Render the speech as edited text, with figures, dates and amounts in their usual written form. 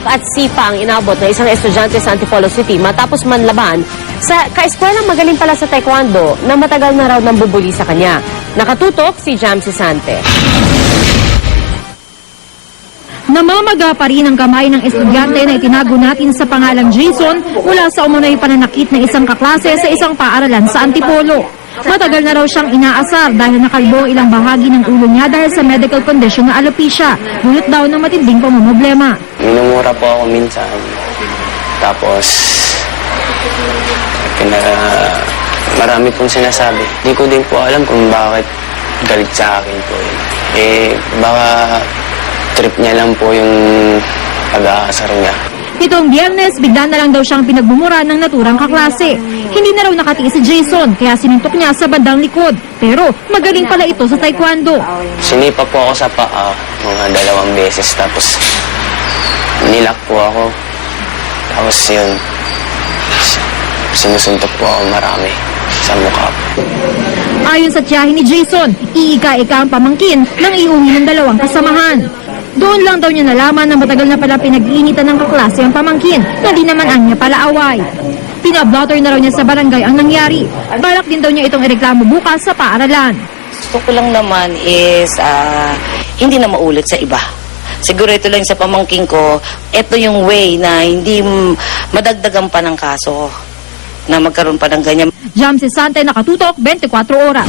Putok at sipa ang inabot ng isang estudyante sa Antipolo City matapos manlaban sa kaeskwelang magaling pala sa taekwondo na matagal na raw nang bubuli sa kanya. Nakatutok si Jamsi Sante. Namamaga pa rin ang kamay ng estudyante na itinago natin sa pangalang Jason mula sa umunoy pananakit ng isang kaklase sa isang paaralan sa Antipolo. Matagal na raw siyang inaasar dahil nakalbo ilang bahagi ng ulo niya dahil sa medical condition na alopecia, dulot daw ng matinding pamumroblema. Minumura po ako minsan. Tapos, marami pong sinasabi. Hindi ko din po alam kung bakit galit sa akin po yun. Baka trip niya lang po yung pag-aasar niya. Nitong Biyernes, bigla na lang daw siyang pinagbumura ng naturang kaklase. Hindi na raw nakatiis si Jason, kaya sinuntok niya sa bandang likod. Pero magaling pala ito sa taekwondo. Sinipa po ako sa paa mga 2 beses, tapos nilak po ako. Tapos yun, sinusuntok po ako marami sa mukha. Ayon sa tiyahin ni Jason, iika-ika ang pamangkin nang iuwi ng 2 kasamahan. Doon lang daw niya nalaman na matagal na pala pinag-iinitan ng kaklase ang pamangkin na di naman anya pala away. Pinablotter na raw niya sa barangay ang nangyari. Balak din daw niya itong ireklamo bukas sa paaralan. Gusto ko lang naman is hindi na maulit sa iba. Siguro ito lang sa pamangking ko, ito yung way na hindi madagdagan pa ng kaso na magkaroon pa ng ganyan. Jamsi Sante, Nakatutok, 24 Oras.